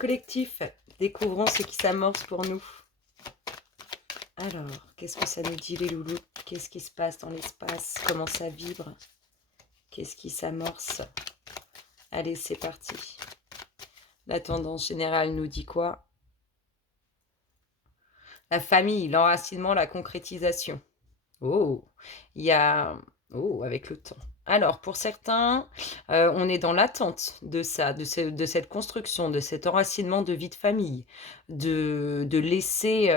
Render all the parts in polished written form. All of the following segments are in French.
Collectif, découvrons ce qui s'amorce pour nous. Alors, qu'est-ce que ça nous dit les loulous? Qu'est-ce qui se passe dans l'espace? Comment ça vibre? Qu'est-ce qui s'amorce? Allez, c'est parti. La tendance générale nous dit quoi? La famille, l'enracinement, la concrétisation. Oh, il y a... Oh, avec le temps. Alors, pour certains, on est dans l'attente de ça, de cette construction, de cet enracinement de vie de famille, de laisser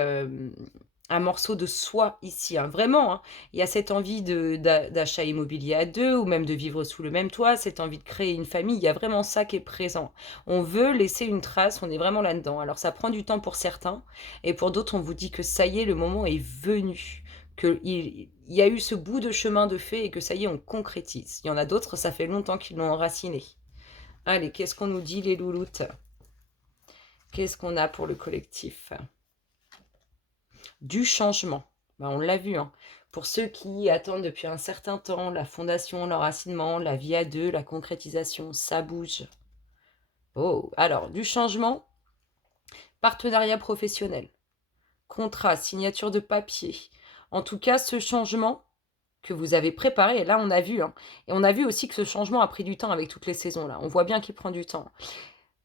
un morceau de soi ici. Hein. Vraiment, hein. Il y a cette envie d'achat immobilier à deux, ou même de vivre sous le même toit, cette envie de créer une famille. Il y a vraiment ça qui est présent. On veut laisser une trace, on est vraiment là-dedans. Alors, ça prend du temps pour certains, et pour d'autres, on vous dit que ça y est, le moment est venu. Qu'il y a eu ce bout de chemin de fait et que ça y est, on concrétise. Il y en a d'autres, ça fait longtemps qu'ils l'ont enraciné. Allez, qu'est-ce qu'on nous dit les louloutes? Qu'est-ce qu'on a pour le collectif? Du changement. Ben, on l'a vu, hein. Pour ceux qui attendent depuis un certain temps la fondation, l'enracinement, la vie à deux, la concrétisation, ça bouge. Oh, alors, du changement, partenariat professionnel, contrat, signature de papier. En tout cas, ce changement que vous avez préparé, et là on a vu, hein, et on a vu aussi que ce changement a pris du temps avec toutes les saisons là, on voit bien qu'il prend du temps.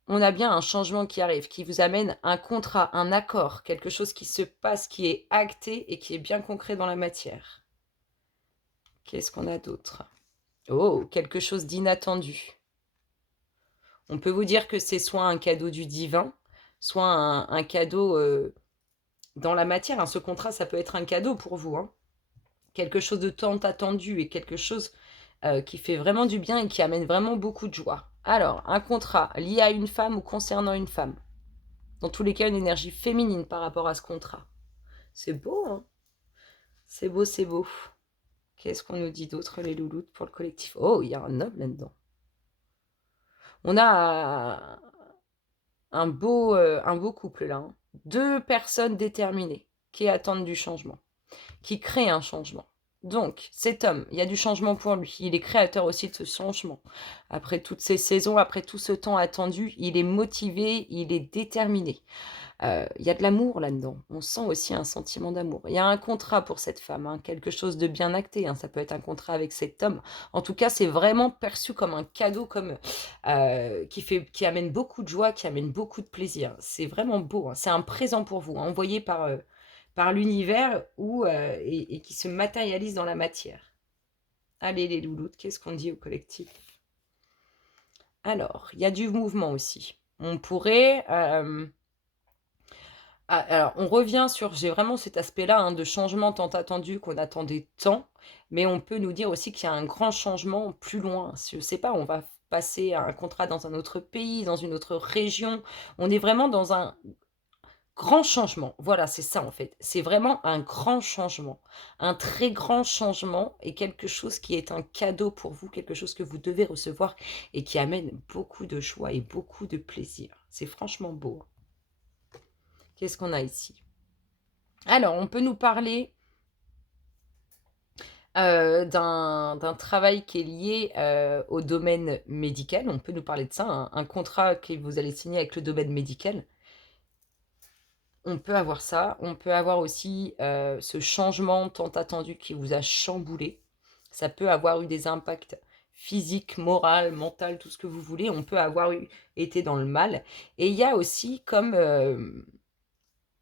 On a bien un changement qui arrive, qui vous amène un contrat, un accord, quelque chose qui se passe, qui est acté et qui est bien concret dans la matière. Qu'est-ce qu'on a d'autre? Oh, quelque chose d'inattendu. On peut vous dire que c'est soit un cadeau du divin, soit un cadeau dans la matière. Hein. Ce contrat, ça peut être un cadeau pour vous, hein. Quelque chose de tant attendu et quelque chose qui fait vraiment du bien et qui amène vraiment beaucoup de joie. Alors, un contrat lié à une femme ou concernant une femme. Dans tous les cas, une énergie féminine par rapport à ce contrat. C'est beau, hein? C'est beau, c'est beau. Qu'est-ce qu'on nous dit d'autre, les louloutes, pour le collectif? Oh, il y a un homme là-dedans. On a un beau couple là. Hein. Deux personnes déterminées qui attendent du changement, qui créent un changement. Donc, cet homme, il y a du changement pour lui. Il est créateur aussi de ce changement. Après toutes ces saisons, après tout ce temps attendu, il est motivé, il est déterminé. Il y a de l'amour là-dedans. On sent aussi un sentiment d'amour. Il y a un contrat pour cette femme, hein, quelque chose de bien acté. Hein. Ça peut être un contrat avec cet homme. En tout cas, c'est vraiment perçu comme un cadeau, comme qui amène beaucoup de joie, qui amène beaucoup de plaisir. C'est vraiment beau. Hein. C'est un présent pour vous, hein, envoyé par l'univers et qui se matérialise dans la matière. Allez les louloutes, qu'est-ce qu'on dit au collectif? Alors, il y a du mouvement aussi. On pourrait... alors, on revient sur... J'ai vraiment cet aspect-là hein, de changement tant attendu qu'on attendait tant, mais on peut nous dire aussi qu'il y a un grand changement plus loin. Je ne sais pas, on va passer à un contrat dans un autre pays, dans une autre région. On est vraiment dans un grand changement, voilà, c'est ça en fait. C'est vraiment un grand changement, un très grand changement et quelque chose qui est un cadeau pour vous, quelque chose que vous devez recevoir et qui amène beaucoup de joie et beaucoup de plaisir. C'est franchement beau. Qu'est-ce qu'on a ici? Alors, on peut nous parler d'un travail qui est lié au domaine médical. On peut nous parler de ça, un contrat que vous allez signer avec le domaine médical. On peut avoir ça. On peut avoir aussi ce changement tant attendu qui vous a chamboulé. Ça peut avoir eu des impacts physiques, moraux, mentaux, tout ce que vous voulez. On peut avoir été dans le mal. Et il y a aussi comme...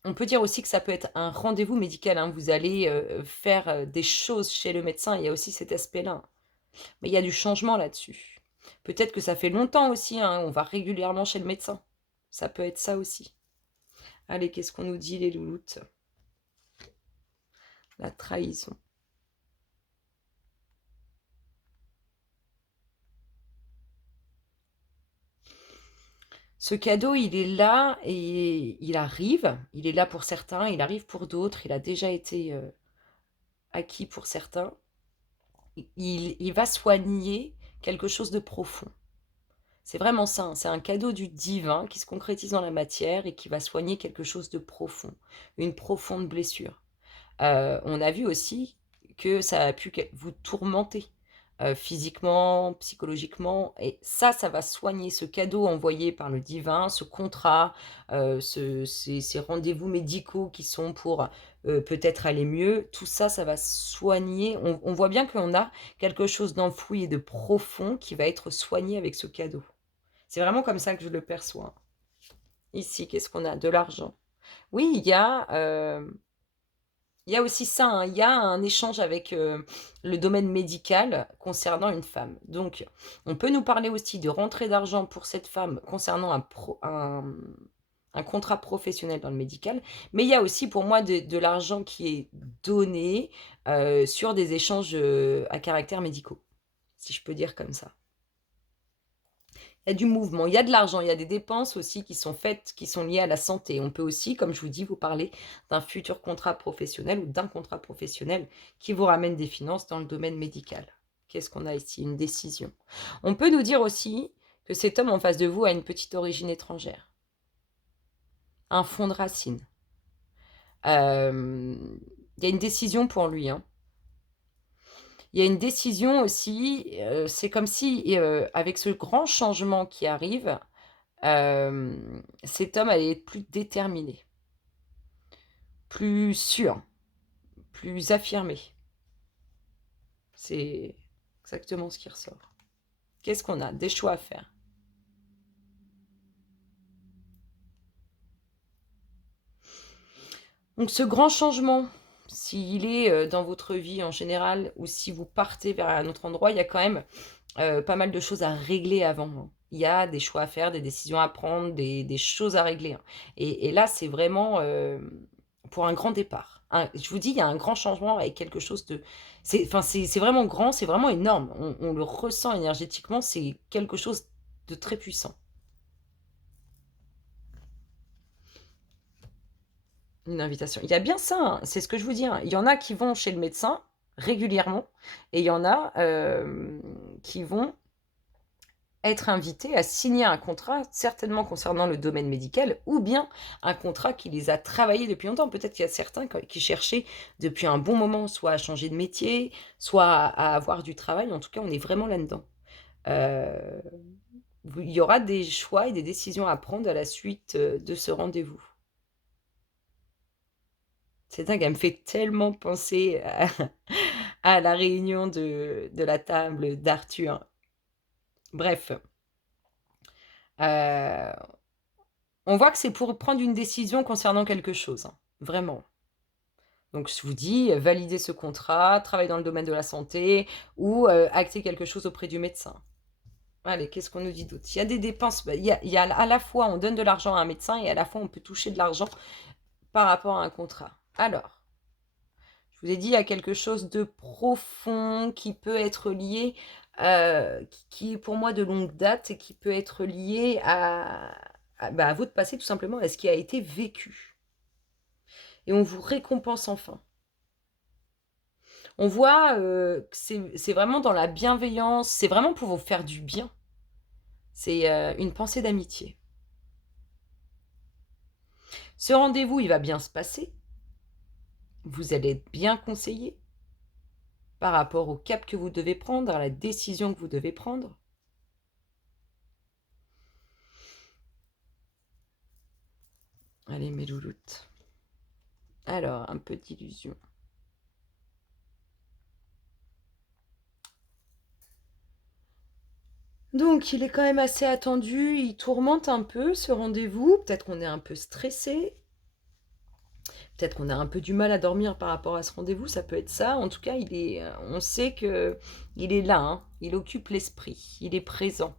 on peut dire aussi que ça peut être un rendez-vous médical. Hein. Vous allez faire des choses chez le médecin. Il y a aussi cet aspect-là. Mais il y a du changement là-dessus. Peut-être que ça fait longtemps aussi. Hein. On va régulièrement chez le médecin. Ça peut être ça aussi. Allez, qu'est-ce qu'on nous dit, les louloutes? La trahison. Ce cadeau, il est là et il arrive. Il est là pour certains, il arrive pour d'autres. Il a déjà été acquis pour certains. Il va soigner quelque chose de profond. C'est vraiment ça, hein. C'est un cadeau du divin qui se concrétise dans la matière et qui va soigner quelque chose de profond, une profonde blessure. On a vu aussi que ça a pu vous tourmenter. physiquement, psychologiquement et ça va soigner ce cadeau envoyé par le divin, ce contrat, ces rendez-vous médicaux qui sont pour, peut-être aller mieux. Tout ça, ça va soigner. On voit bien qu'on a quelque chose d'enfoui et de profond qui va être soigné avec ce cadeau. C'est vraiment comme ça que je le perçois. Ici, qu'est-ce qu'on a? De l'argent. Oui, il y a aussi ça, hein, il y a un échange avec, le domaine médical concernant une femme. Donc, on peut nous parler aussi de rentrée d'argent pour cette femme concernant un contrat professionnel dans le médical, mais il y a aussi pour moi de l'argent qui est donné, sur des échanges, à caractère médicaux, si je peux dire comme ça. Il y a du mouvement, il y a de l'argent, il y a des dépenses aussi qui sont faites, qui sont liées à la santé. On peut aussi, comme je vous dis, vous parler d'un futur contrat professionnel ou d'un contrat professionnel qui vous ramène des finances dans le domaine médical. Qu'est-ce qu'on a ici? Une décision. On peut nous dire aussi que cet homme en face de vous a une petite origine étrangère, un fonds de racines. Il y a une décision pour lui, hein. Il y a une décision aussi, c'est comme si, avec ce grand changement qui arrive, cet homme allait être plus déterminé, plus sûr, plus affirmé. C'est exactement ce qui ressort. Qu'est-ce qu'on a? Des choix à faire. Donc ce grand changement, s'il est dans votre vie en général, ou si vous partez vers un autre endroit, il y a quand même pas mal de choses à régler avant, hein. Il y a des choix à faire, des décisions à prendre, des choses à régler, hein. Et là, c'est vraiment pour un grand départ. Je vous dis, il y a un grand changement avec quelque chose de... C'est vraiment grand, c'est vraiment énorme. On le ressent énergétiquement, c'est quelque chose de très puissant. Une invitation. Il y a bien ça, hein, c'est ce que je vous dis, hein. Il y en a qui vont chez le médecin régulièrement et il y en a qui vont être invités à signer un contrat, certainement concernant le domaine médical, ou bien un contrat qui les a travaillés depuis longtemps. Peut-être qu'il y a certains qui cherchaient depuis un bon moment, soit à changer de métier, soit à avoir du travail. En tout cas, on est vraiment là-dedans. Euh, il y aura des choix et des décisions à prendre à la suite de ce rendez-vous. C'est dingue, elle me fait tellement penser à la réunion de la table d'Arthur. Bref, euh, on voit que c'est pour prendre une décision concernant quelque chose, hein, vraiment. Donc je vous dis, valider ce contrat, travailler dans le domaine de la santé ou acter quelque chose auprès du médecin. Allez, qu'est-ce qu'on nous dit d'autre? Il y a des dépenses, il y a à la fois on donne de l'argent à un médecin et à la fois on peut toucher de l'argent par rapport à un contrat. Alors, je vous ai dit, il y a quelque chose de profond qui peut être lié, qui est pour moi de longue date et qui peut être lié à votre passé tout simplement, à ce qui a été vécu. Et on vous récompense enfin. On voit que c'est vraiment dans la bienveillance, c'est vraiment pour vous faire du bien. C'est une pensée d'amitié. Ce rendez-vous, il va bien se passer. Vous allez être bien conseillé par rapport au cap que vous devez prendre, à la décision que vous devez prendre. Allez, mes louloutes. Alors, un peu d'illusion. Donc, il est quand même assez attendu, il tourmente un peu ce rendez-vous. Peut-être qu'on est un peu stressé. Peut-être qu'on a un peu du mal à dormir par rapport à ce rendez-vous, ça peut être ça. En tout cas, on sait que il est là, hein. Il occupe l'esprit, il est présent.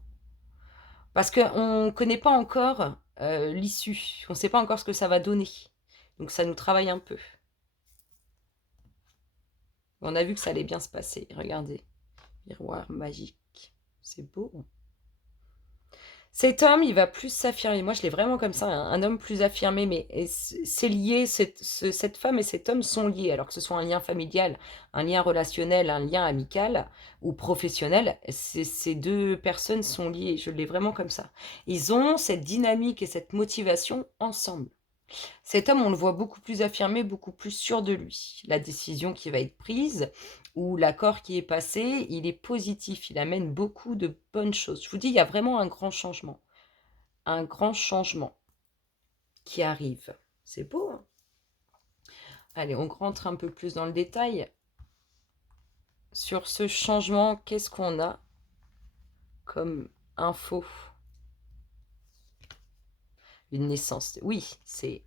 Parce qu'on ne connaît pas encore l'issue, on ne sait pas encore ce que ça va donner. Donc ça nous travaille un peu. On a vu que ça allait bien se passer, regardez. Miroir magique, c'est beau. Cet homme, il va plus s'affirmer. Moi, je l'ai vraiment comme ça, un homme plus affirmé, mais c'est lié, cette femme et cet homme sont liés, alors que ce soit un lien familial, un lien relationnel, un lien amical ou professionnel, ces deux personnes sont liées, je l'ai vraiment comme ça. Ils ont cette dynamique et cette motivation ensemble. Cet homme, on le voit beaucoup plus affirmé, beaucoup plus sûr de lui. La décision qui va être prise ou l'accord qui est passé, il est positif, il amène beaucoup de bonnes choses. Je vous dis, il y a vraiment un grand changement qui arrive. C'est beau, hein? Allez, on rentre un peu plus dans le détail. Sur ce changement, qu'est-ce qu'on a comme info? Une naissance. Oui, c'est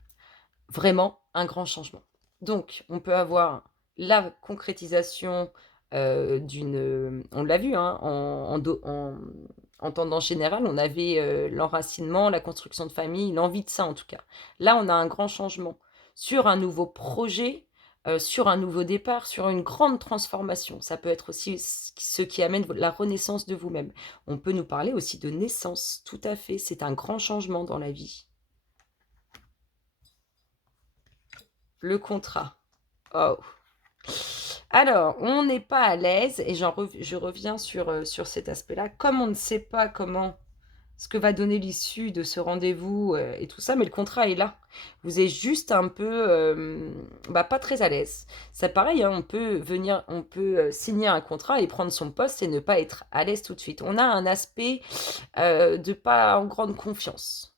vraiment un grand changement. Donc, on peut avoir la concrétisation d'une... On l'a vu, hein, en tendance générale, on avait l'enracinement, la construction de famille, l'envie de ça en tout cas. Là, on a un grand changement sur un nouveau projet, sur un nouveau départ, sur une grande transformation. Ça peut être aussi ce qui amène la renaissance de vous-même. On peut nous parler aussi de naissance, tout à fait. C'est un grand changement dans la vie. Le contrat. Oh. Alors, on n'est pas à l'aise, et je reviens sur cet aspect-là. Comme on ne sait pas ce que va donner l'issue de ce rendez-vous et tout ça, mais le contrat est là. Vous êtes juste un peu pas très à l'aise. C'est pareil, hein, on peut signer un contrat et prendre son poste et ne pas être à l'aise tout de suite. On a un aspect de pas en grande confiance,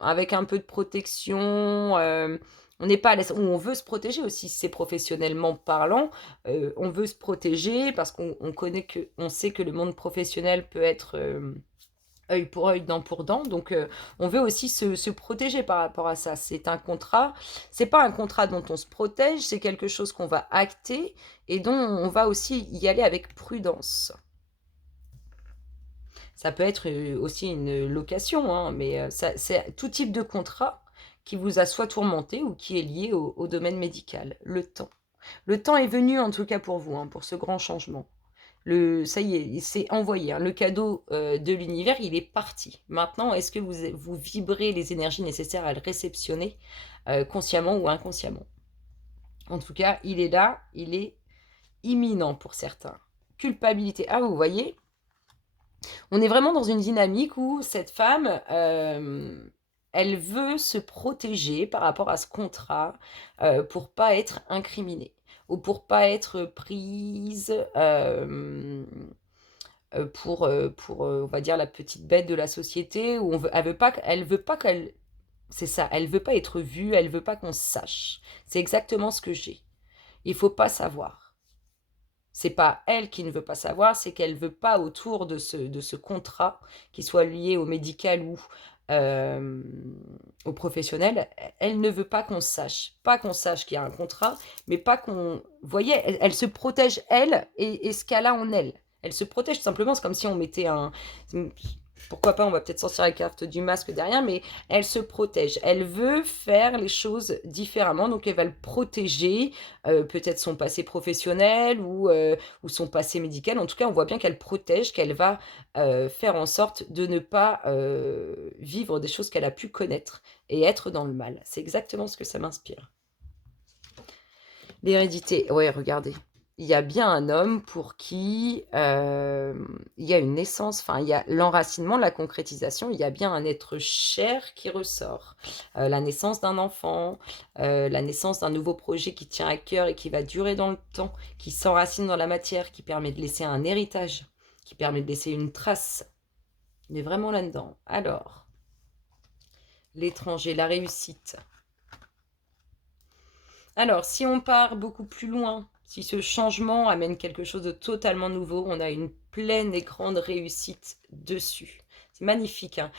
avec un peu de protection. On n'est pas à l'aise, ou on veut se protéger aussi, si c'est professionnellement parlant, on veut se protéger parce on sait que le monde professionnel peut être œil pour œil, dent pour dent, donc on veut aussi se protéger par rapport à ça. C'est un contrat, c'est pas un contrat dont on se protège, c'est quelque chose qu'on va acter et dont on va aussi y aller avec prudence. Ça peut être aussi une location, hein, mais c'est tout type de contrat qui vous a soit tourmenté ou qui est lié au domaine médical. Le temps. Le temps est venu en tout cas pour vous, hein, pour ce grand changement. Ça y est, c'est envoyé, hein. Le cadeau de l'univers, il est parti. Maintenant, est-ce que vous vibrez les énergies nécessaires à le réceptionner, consciemment ou inconsciemment? En tout cas, il est là, il est imminent pour certains. Culpabilité. Ah, vous voyez, on est vraiment dans une dynamique où cette femme, elle veut se protéger par rapport à ce contrat pour pas être incriminée ou pour pas être prise pour on va dire, la petite bête de la société où elle veut pas qu'elle... C'est ça, elle veut pas être vue, elle veut pas qu'on sache. C'est exactement ce que j'ai. Il faut pas savoir. C'est pas elle qui ne veut pas savoir, c'est qu'elle veut pas autour de ce contrat, qui soit lié au médical ou euh, au professionnel, elle ne veut pas qu'on sache. Pas qu'on sache qu'il y a un contrat, mais pas qu'on... Vous voyez, elle se protège, elle, et ce qu'elle a en elle. Elle se protège tout simplement, c'est comme si on mettait un... Pourquoi pas, on va peut-être sortir la carte du masque derrière, mais elle se protège. Elle veut faire les choses différemment, donc elle va le protéger, peut-être son passé professionnel ou son passé médical. En tout cas, on voit bien qu'elle protège, qu'elle va faire en sorte de ne pas vivre des choses qu'elle a pu connaître et être dans le mal. C'est exactement ce que ça m'inspire. L'hérédité, ouais, regardez. Il y a bien un homme pour qui il y a une naissance, enfin, il y a l'enracinement, la concrétisation, il y a bien un être cher qui ressort. La naissance d'un enfant, la naissance d'un nouveau projet qui tient à cœur et qui va durer dans le temps, qui s'enracine dans la matière, qui permet de laisser un héritage, qui permet de laisser une trace. On est vraiment là-dedans. Alors, l'étranger, la réussite. Alors, si on part beaucoup plus loin, si ce changement amène quelque chose de totalement nouveau, on a une pleine et grande réussite dessus. C'est magnifique, hein.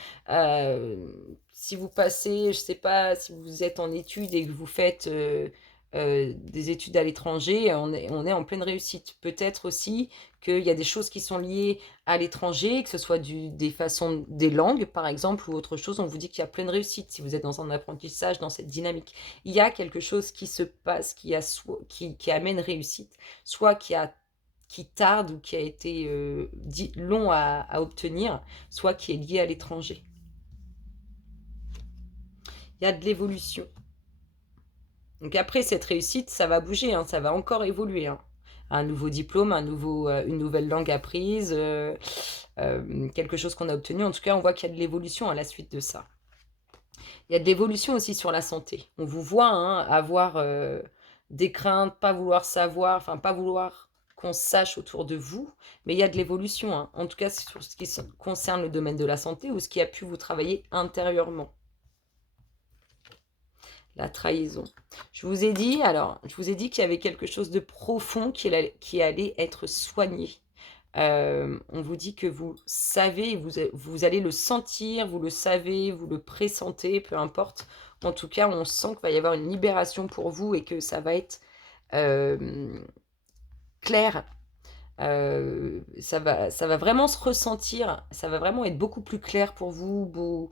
Si vous passez, je ne sais pas, si vous êtes en études et que vous faites des études à l'étranger, on est en pleine réussite. Peut-être aussi qu'il y a des choses qui sont liées à l'étranger, que ce soit des façons, des langues par exemple, ou autre chose, on vous dit qu'il y a pleine réussite si vous êtes dans un apprentissage, dans cette dynamique. Il y a quelque chose qui se passe, qui amène réussite, soit qui tarde ou qui a été long à obtenir, soit qui est lié à l'étranger. Il y a de l'évolution. Donc après, cette réussite, ça va bouger, hein, ça va encore évoluer, hein. Un nouveau diplôme, une nouvelle langue apprise, quelque chose qu'on a obtenu. En tout cas, on voit qu'il y a de l'évolution à la suite de ça. Il y a de l'évolution aussi sur la santé. On vous voit hein, avoir des craintes, pas vouloir savoir, enfin pas vouloir qu'on sache autour de vous, mais il y a de l'évolution, hein. En tout cas sur ce qui concerne le domaine de la santé ou ce qui a pu vous travailler intérieurement. La trahison. Je vous ai dit, qu'il y avait quelque chose de profond qui allait être soigné. On vous dit que vous savez, vous allez le sentir, vous le savez, vous le pressentez, peu importe. En tout cas, on sent qu'il va y avoir une libération pour vous et que ça va être clair. Ça va vraiment se ressentir, ça va vraiment être beaucoup plus clair pour vous.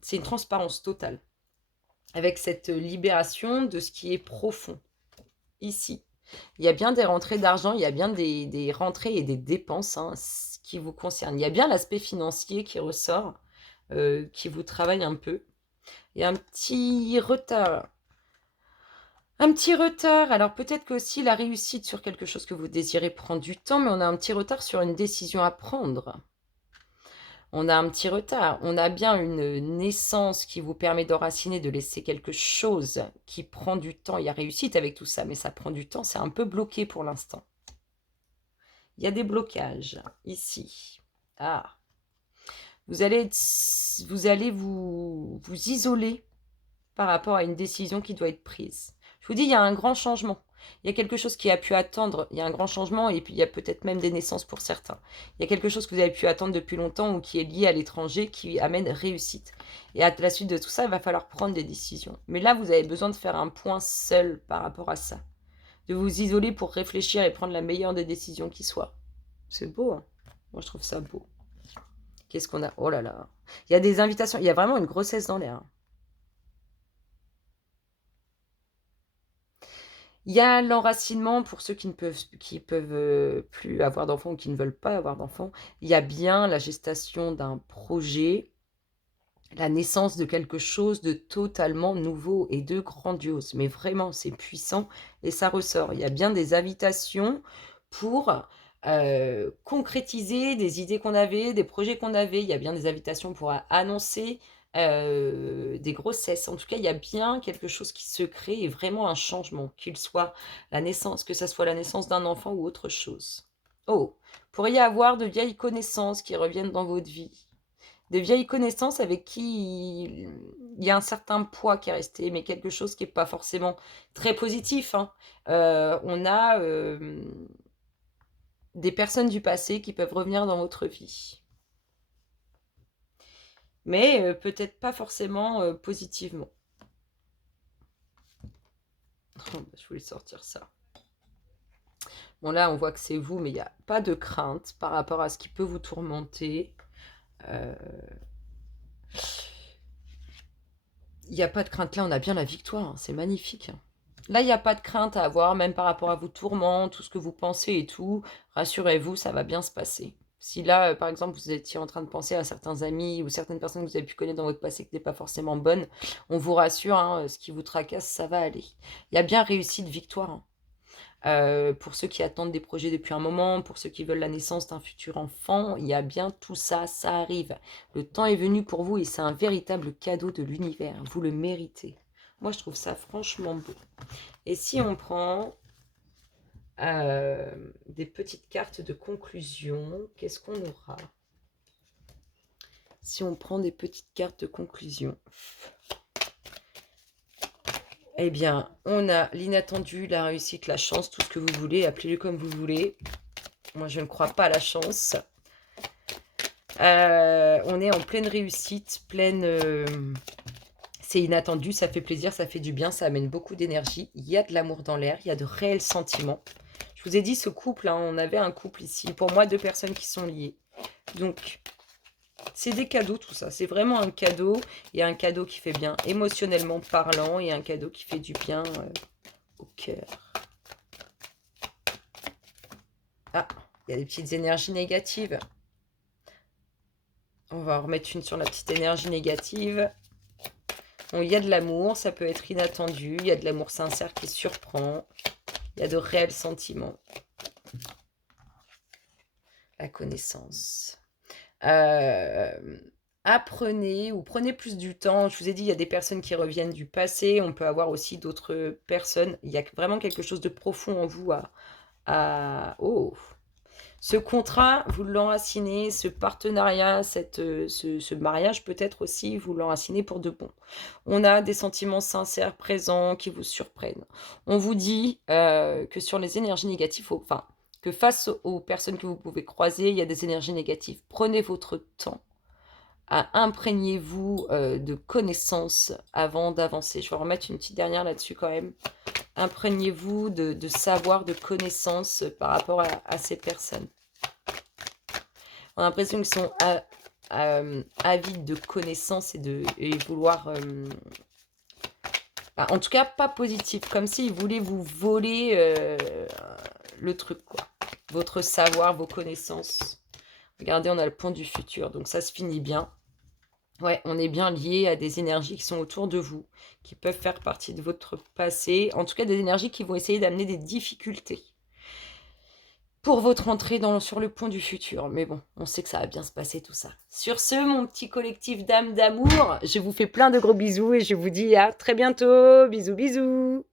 C'est une transparence totale. Avec cette libération de ce qui est profond, ici. Il y a bien des rentrées d'argent, il y a bien des rentrées et des dépenses hein, qui vous concernent. Il y a bien l'aspect financier qui ressort, qui vous travaille un peu. Il y a un petit retard. Un petit retard. Alors peut-être qu'aussi la réussite sur quelque chose que vous désirez prend du temps, mais on a un petit retard sur une décision à prendre. On a un petit retard. On a bien une naissance qui vous permet d'enraciner, de laisser quelque chose qui prend du temps. Il y a réussite avec tout ça, mais ça prend du temps. C'est un peu bloqué pour l'instant. Il y a des blocages ici. Ah. Vous allez vous isoler par rapport à une décision qui doit être prise. Je vous dis, il y a un grand changement. Il y a quelque chose qui a pu attendre. Il y a un grand changement et puis il y a peut-être même des naissances pour certains. Il y a quelque chose que vous avez pu attendre depuis longtemps ou qui est lié à l'étranger qui amène réussite. Et à la suite de tout ça, il va falloir prendre des décisions. Mais là, vous avez besoin de faire un point seul par rapport à ça. De vous isoler pour réfléchir et prendre la meilleure des décisions qui soit. C'est beau, hein. Moi, je trouve ça beau. Qu'est-ce qu'on a? Oh là là. Il y a des invitations. Il y a vraiment une grossesse dans l'air. Il y a l'enracinement pour ceux qui peuvent plus avoir d'enfants ou qui ne veulent pas avoir d'enfants. Il y a bien la gestation d'un projet, la naissance de quelque chose de totalement nouveau et de grandiose. Mais vraiment, c'est puissant et ça ressort. Il y a bien des invitations pour concrétiser des idées qu'on avait, des projets qu'on avait. Il y a bien des invitations pour annoncer des grossesses. En tout cas, il y a bien quelque chose qui se crée et vraiment un changement, qu'il soit la naissance, que ça soit la naissance d'un enfant ou autre chose. Oh, pourrait y avoir de vieilles connaissances qui reviennent dans votre vie. De vieilles connaissances avec qui il y a un certain poids qui est resté, mais quelque chose qui n'est pas forcément très positif, hein. On a des personnes du passé qui peuvent revenir dans votre vie. Mais peut-être pas forcément positivement. Oh, je voulais sortir ça. Bon, là, on voit que c'est vous, mais il n'y a pas de crainte par rapport à ce qui peut vous tourmenter. Il n'y a pas de crainte. Là, on a bien la victoire. Hein. C'est magnifique. Là, il n'y a pas de crainte à avoir, même par rapport à vos tourments, tout ce que vous pensez et tout. Rassurez-vous, ça va bien se passer. Si là, par exemple, vous étiez en train de penser à certains amis ou certaines personnes que vous avez pu connaître dans votre passé qui n'étaient pas forcément bonnes, on vous rassure, hein, ce qui vous tracasse, ça va aller. Il y a bien réussite, victoire. Hein. Pour ceux qui attendent des projets depuis un moment, pour ceux qui veulent la naissance d'un futur enfant, il y a bien tout ça, ça arrive. Le temps est venu pour vous et c'est un véritable cadeau de l'univers. Vous le méritez. Moi, je trouve ça franchement beau. Et si on prend des petites cartes de conclusion, qu'est-ce qu'on aura? Si on prend des petites cartes de conclusion, eh bien, on a l'inattendu, la réussite, la chance, tout ce que vous voulez, appelez-le comme vous voulez. Moi, je ne crois pas à la chance. On est en pleine réussite, c'est inattendu, ça fait plaisir, ça fait du bien, ça amène beaucoup d'énergie. Il y a de l'amour dans l'air, il y a de réels sentiments. Je vous ai dit, ce couple, hein, on avait un couple ici. Pour moi, 2 personnes qui sont liées. Donc, c'est des cadeaux, tout ça. C'est vraiment un cadeau. Et un cadeau qui fait bien émotionnellement parlant. Et un cadeau qui fait du bien au cœur. Ah, il y a des petites énergies négatives. On va en remettre une sur la petite énergie négative. Bon, il y a de l'amour, ça peut être inattendu. Il y a de l'amour sincère qui surprend. Il y a de réels sentiments. La connaissance. apprenez ou prenez plus du temps. Je vous ai dit, il y a des personnes qui reviennent du passé. On peut avoir aussi d'autres personnes. Il y a vraiment quelque chose de profond en vous oh! Ce contrat, vous l'enracinez, ce partenariat, ce mariage peut-être aussi, vous l'enracinez pour de bon. On a des sentiments sincères, présents, qui vous surprennent. On vous dit, que sur les énergies négatives, enfin, que face aux personnes que vous pouvez croiser, il y a des énergies négatives. Prenez votre temps, imprégnez-vous, de connaissances avant d'avancer. Je vais en remettre une petite dernière là-dessus quand même. Imprégnez-vous de savoir, de connaissances, par rapport à ces personnes. On a l'impression qu'ils sont avides de connaissances et vouloir... en tout cas, pas positif. Comme s'ils voulaient vous voler le truc, quoi. Votre savoir, vos connaissances. Regardez, on a le pont du futur. Donc ça se finit bien. Ouais, on est bien lié à des énergies qui sont autour de vous, qui peuvent faire partie de votre passé. En tout cas, des énergies qui vont essayer d'amener des difficultés pour votre entrée sur le pont du futur. Mais bon, on sait que ça va bien se passer tout ça. Sur ce, mon petit collectif d'âmes d'amour, je vous fais plein de gros bisous et je vous dis à très bientôt. Bisous, bisous.